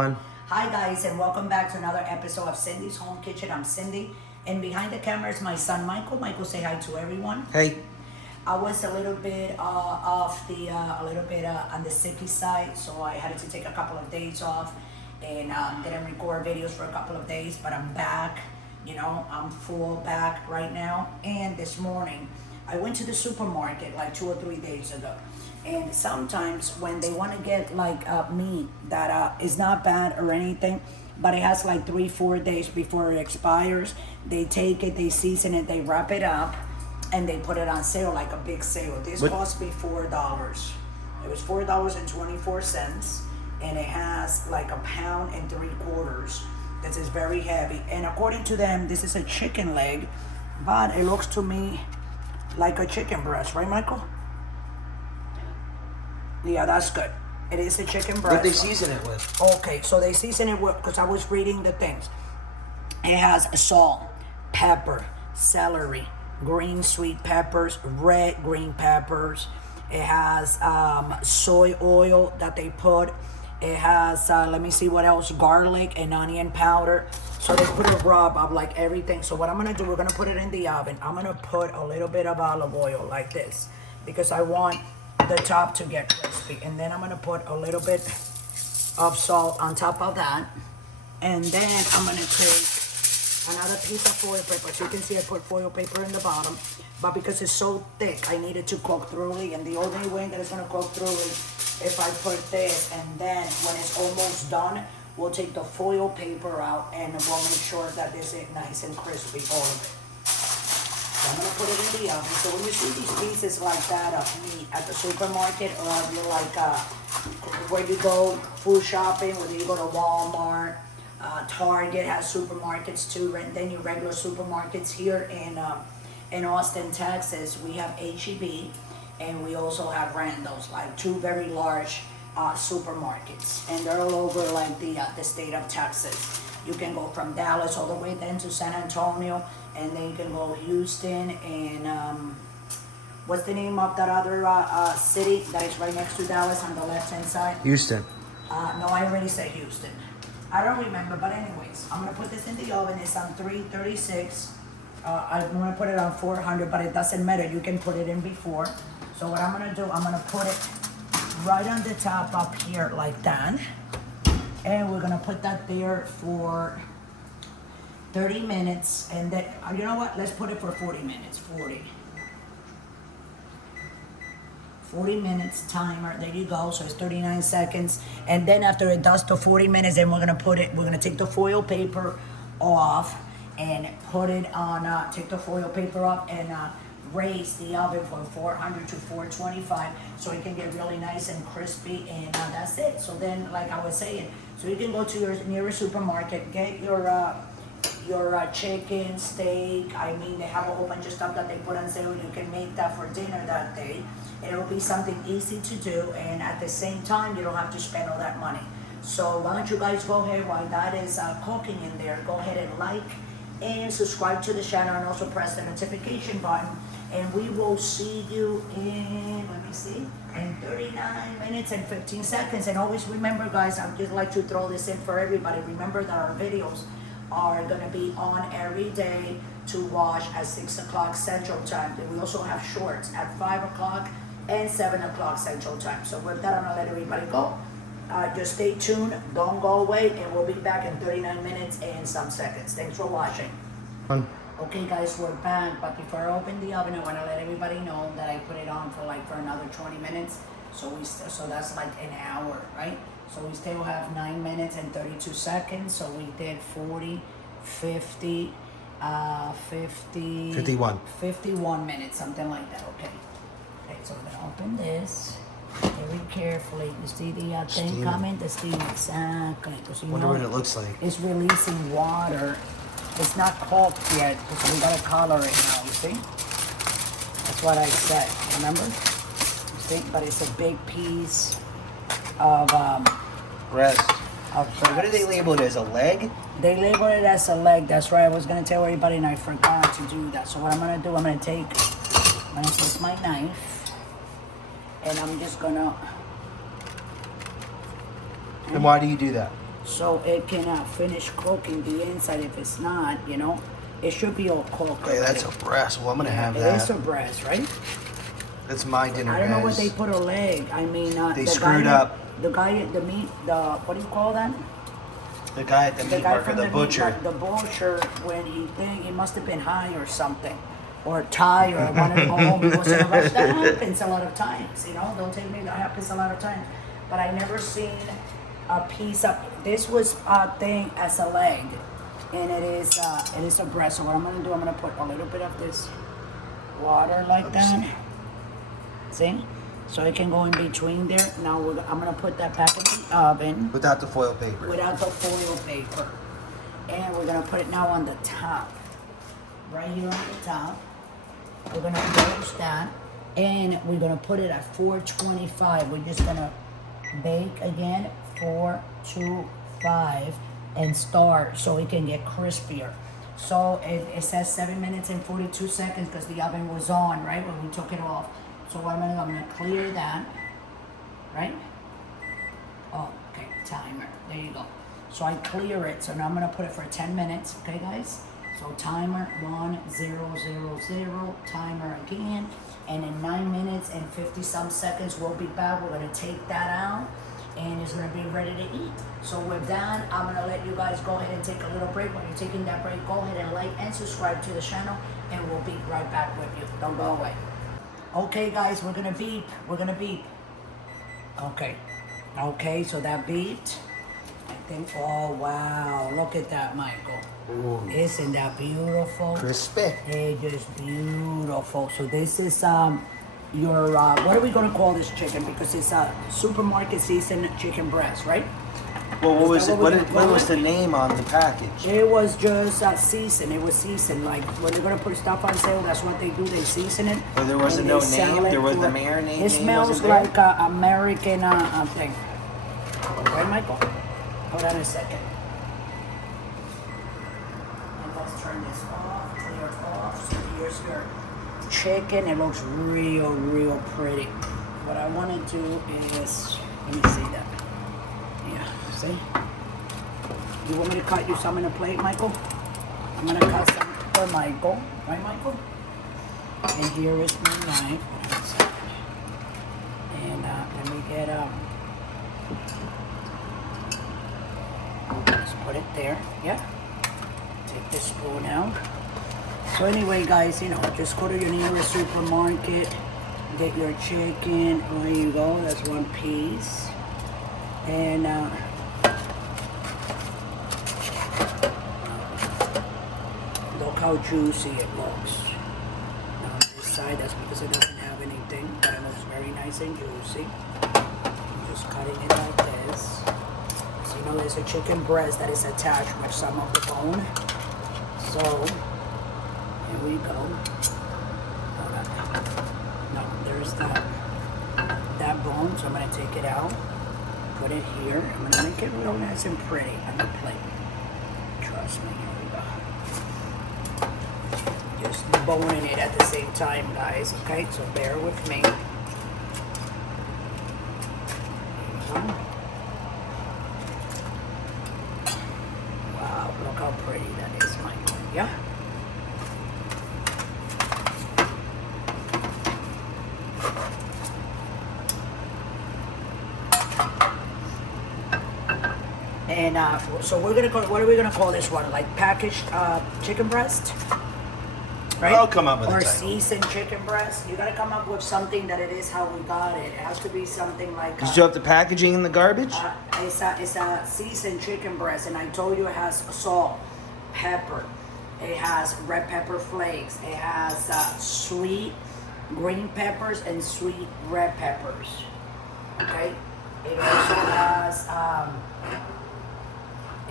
Hi guys, and welcome back to another episode of Cindy's Home Kitchen. I'm Cindy, and behind the camera is my son Michael. Michael, say hi to everyone. Hey. I was a little bit on the sicky side, so I had to take a couple of days off and didn't record videos for a couple of days. But I'm back. You know, I'm full back right now. And this morning, I went to the supermarket like 2 or 3 days ago. And sometimes when they want to get like meat that is not bad or anything, but it has like 3-4 days before it expires, they take it, they season it, they wrap it up, and they put it on sale, like a big sale. This cost me $4. It was $4.24, and it has like 1.75 pounds. This is very heavy, and according to them, this is a chicken leg, but it looks to me like a chicken breast, right, Michael? Yeah, that's good. It is a chicken breast. What they season it with? Okay, so they season it with, because I was reading the things. It has salt, pepper, celery, green sweet peppers, red green peppers. It has soy oil that they put. It has, let me see what else, garlic and onion powder. So they put a rub of like everything. So what I'm going to do, we're going to put it in the oven. I'm going to put a little bit of olive oil like this, because I want the top to get crispy. And then I'm going to put a little bit of salt on top of that. And then I'm going to take another piece of foil paper. So you can see I put foil paper in the bottom. But because it's so thick, I need it to cook thoroughly. And the only way that it's going to cook thoroughly if I put this, and then when it's almost done, we'll take the foil paper out and we'll make sure that this is nice and crispy, all of it. So I'm going to put it in the oven. So when you see these pieces like that of meat at the supermarket, or you're like where you go food shopping, whether you go to Walmart, Target has supermarkets too, and then your regular supermarkets here in Austin, Texas, we have H-E-B, and we also have Randall's, like two very large supermarkets, and they're all over like the state of Texas. You can go from Dallas all the way then to San Antonio, and then you can go Houston and what's the name of that other city that is right next to Dallas on the left-hand side? Houston. No, I already said Houston. I don't remember, but anyways, I'm gonna put this in the oven. It's on 336. I'm gonna put it on 400, but it doesn't matter. You can put it in before. So what I'm gonna do, I'm gonna put it right on the top up here like that. And we're gonna put that there for 30 minutes. And then, you know what? Let's put it for 40 minutes, 40 minutes timer, there you go. So it's 39 seconds. And then after it does the 40 minutes, then we're gonna take the foil paper off and put it on, take the foil paper off and raise the oven from 400 to 425 so it can get really nice and crispy, and that's it. So then, like I was saying, so you can go to your nearest supermarket, get your chicken, steak. I mean, they have a whole bunch of stuff that they put on sale. You can make that for dinner that day. It'll be something easy to do, and at the same time, you don't have to spend all that money. So why don't you guys go ahead, while that is cooking in there, go ahead and like and subscribe to the channel, and also press the notification button. And we will see you in, let me see, in 39 minutes and 15 seconds. And always remember, guys, I'd just like to throw this in for everybody. Remember that our videos are going to be on every day to watch at 6 o'clock Central Time. And we also have shorts at 5 o'clock and 7 o'clock Central Time. So with that, I'm going to let everybody go. Just stay tuned, don't go away, and we'll be back in 39 minutes and some seconds. Thanks for watching. Okay guys, we're back, but before I open the oven, I want to let everybody know that I put it on for another 20 minutes. So that's like an hour, right? So we still have 9 minutes and 32 seconds. So we did 40, 50, 51 minutes, something like that. Okay, so we're gonna open this very carefully. You see the thing coming? The steam, exactly. I wonder what it looks like. It's releasing water. It's not cooked yet, because we gotta color it now, you see? That's what I said, remember? You see? But it's a big piece of Breast. of So what do they label it as, a leg? They label it as a leg. That's right. I was gonna tell everybody and I forgot to do that. So what I'm gonna do, I'm gonna take my knife, and I'm just gonna And why do you do that? so it can finish cooking the inside. If it's not, you know, it should be all cooked. Okay, that's a already. breast. Well, I'm gonna have It that. is a breast, right? That's my dinner, I don't know what guys. they put a leg. I mean, They the screwed guy, up. The guy, the meat, what do you call that? The guy at the The meat guy market, from the meat butcher. mar- the butcher, when he must have been high or something, or tired, or wanted to go home. He was in a rush. That happens a lot of times, you know. Don't take me. That happens a lot of times. But I never seen a piece of. This was a thing as a leg, and it is a breast. So what I'm gonna do, I'm gonna put a little bit of this water like that. See? So it can go in between there. Now I'm gonna put that back in the oven Without the foil paper. without the foil paper. And we're gonna put it now on the top. Right here on the top. We're gonna close that. And we're gonna put it at 425. We're just gonna bake again, 425, and start so it can get crispier. So it says 7 minutes and 42 seconds because the oven was on, right, when we took it off. So what I'm gonna clear that, right? Oh, okay, timer, there you go. So I clear it, so now I'm gonna put it for 10 minutes, okay guys? So timer 1000, timer again, and in 9 minutes and 50 some seconds, we'll be back. We're gonna take that out, and it's gonna be ready to eat. So with that, I'm gonna let you guys go ahead and take a little break. When you're taking that break, go ahead and like and subscribe to the channel, and we'll be right back with you. Don't go away. Okay guys, we're gonna beep. Okay, so that beeped. I think, oh wow, look at that, Michael. Ooh. Isn't that beautiful? Crispy. It is beautiful. So this is your, what are we gonna call this chicken? Because it's a supermarket seasoned chicken breast, right? Well, what Is was that it? what we're What gonna was call the name on the package? It was just seasoned. It was seasoned. Like when they're gonna put stuff on sale, that's what they do. They season it. Well, there wasn't and no they sell name? it There was for- the marinade It name smells wasn't there? like American thing. Right, Michael? Hold on a second. And let's turn this off, clear off. So here's your chicken. It looks real pretty. What I want to do is, let me see that. Yeah, see? You want me to cut you some in a plate, Michael? I'm gonna cut some for Michael. Right, Michael? And here is my knife. And let me get let's put it there. Yeah. Take this spoon out. So anyway, guys, you know, just go to your nearest supermarket, get your chicken. There you go. That's one piece. And look how juicy it looks. Now on this side, that's because it doesn't have anything, but it looks very nice and juicy. I'm just cutting it like this. So you know there's a chicken breast that is attached with some of the bone. So here we go. Hold on. No, there's that bone, so I'm gonna take it out. Put it here. I'm gonna make it real nice and pretty on the plate. Trust me. Here we go. Just boning it at the same time, guys. Okay, so bear with me. Wow, look how pretty that is, Michael. Yeah. And so we're gonna call. What are we gonna call this one? Like packaged chicken breast, right? I'll come up with a or title. seasoned chicken breast. You gotta come up with something that it is how we got it. It has to be something like. Did you have the packaging in the garbage? It's a seasoned chicken breast, and I told you it has salt, pepper. It has red pepper flakes. It has sweet green peppers and sweet red peppers. Okay. It also has.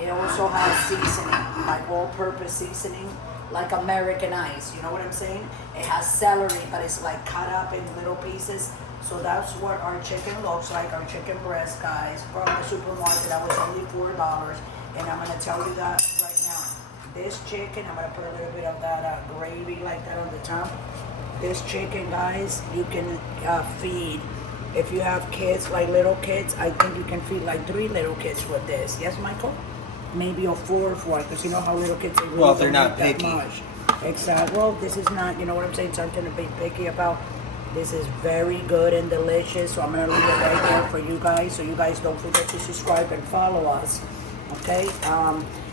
It also has seasoning, like all-purpose seasoning, like American ice. You know what I'm saying? It has celery, but it's like cut up in little pieces. So that's what our chicken looks like, our chicken breast, guys, from the supermarket. That was only $4. And I'm going to tell you that right now. This chicken, I'm going to put a little bit of that gravy like that on the top. This chicken, guys, you can feed If you have kids, like little kids, I think you can feed like 3 little kids with this. Yes, Michael? Maybe a 4 or 4, because you know how little kids, they really Well, they're don't not eat that picky. much. Exactly. Well, this is not, you know what I'm saying, something to be picky about. This is very good and delicious, so I'm going to leave it right there for you guys, so you guys don't forget to subscribe and follow us, okay?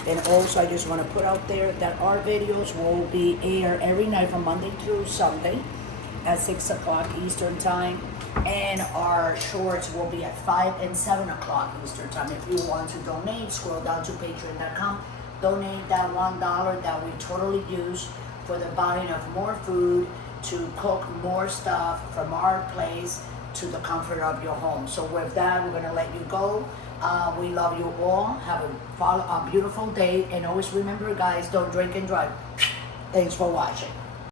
And also, I just want to put out there that our videos will be aired every night from Monday through Sunday at 6 o'clock Eastern Time, and our shorts will be at 5 and 7 o'clock Eastern Time. If you want to donate, scroll down to patreon.com, donate that $1 that we totally use for the buying of more food, to cook more stuff from our place to the comfort of your home. So with that, we're gonna let you go. We love you all. Have a beautiful day, and always remember, guys, don't drink and drive. Thanks for watching.